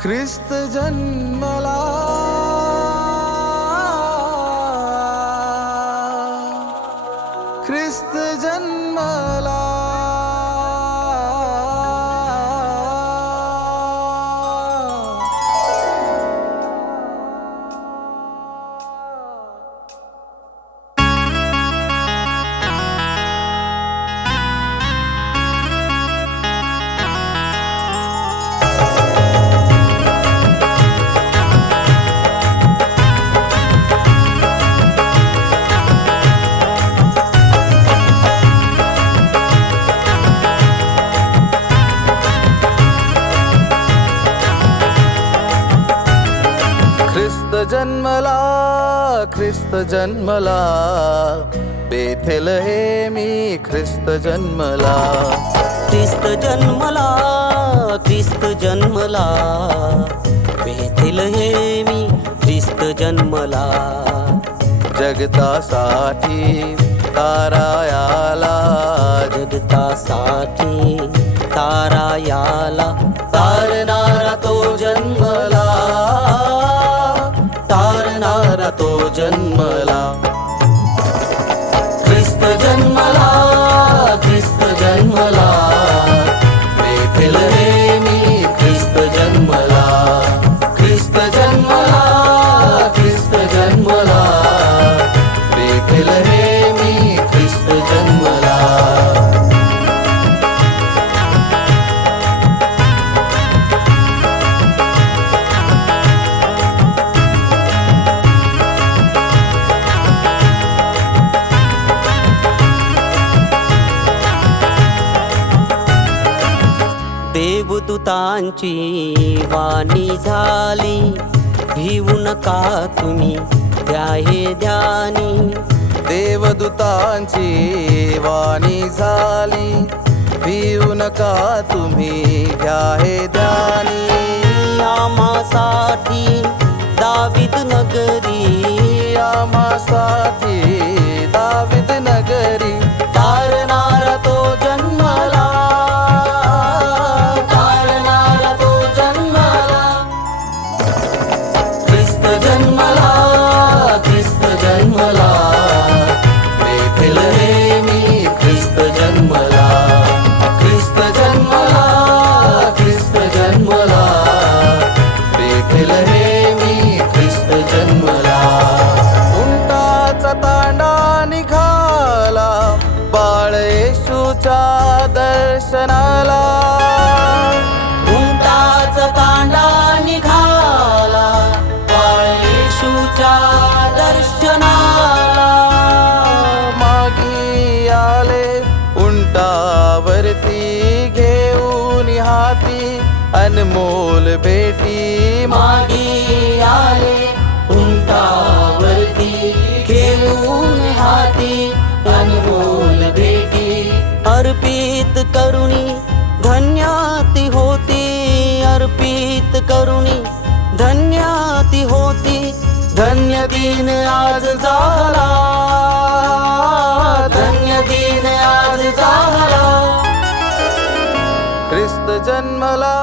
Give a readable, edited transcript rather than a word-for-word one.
ख्रिस्त जन्मला, ख्रिस्त जन्मला, ख्रिस्त जन्मला, ख्रिस्त जन्मला, बेथलेहेमी ख्रिस्त जन्मला, ख्रिस्त जन्मला, ख्रिस्त जन्मला, बेथलेहेमी ख्रिस्त जन्मला. जगतासाठी तारायाला, जगतासाठी तारायाला, तारणारा तो जन्मला, तारणारा तो जन्मला. ख्रिस्त जन्मला, ख्रिस्त जन्मला, बेथलेहेमी ख्रिस्त जन्मला, ख्रिस्त जन्मला, ख्रिस्त जन्मला, बेथलेहेमी ख्रिस्त जन्मला. देवदूतांची वाणी झाली, भिवू नका तुम्ही द्या हे ध्यानी. देवदूतांची वाणी झाली, भिवू नका तुम्ही घ्या हे ध्यानी. आम्हासाठी दावीद नगरी, आम्हासाठी दावीद नगरी, तारणारा तो जन्मला, तारणारा तो जन्मला. ख्रिस्त जन्मला, ख्रिस्त जन्मला, बेथलेहेमी ख्रिस्त जन्मला, ख्रिस्त जन्मला, ख्रिस्त जन्मला, बेथलेहेमी ख्रिस्त जन्मला. उंटाचा तांडा निघाला बाळ येशूच्या दर्शनाला, उंटाचा तांडा निघाला बाळ येशूच्या दर्शनाला. मागी आले उंटावरती घेऊन हाती अनमोल भेटी. मागे आले उंटावरती घेऊन हाती अनमोल भेटी. अर्पित करुणी धन्याती होती, अर्पित करुणी धन्याती होती. धन्य दिन आज झाला, धन्य दिन आज झाला. ख्रिस्त जन्मला,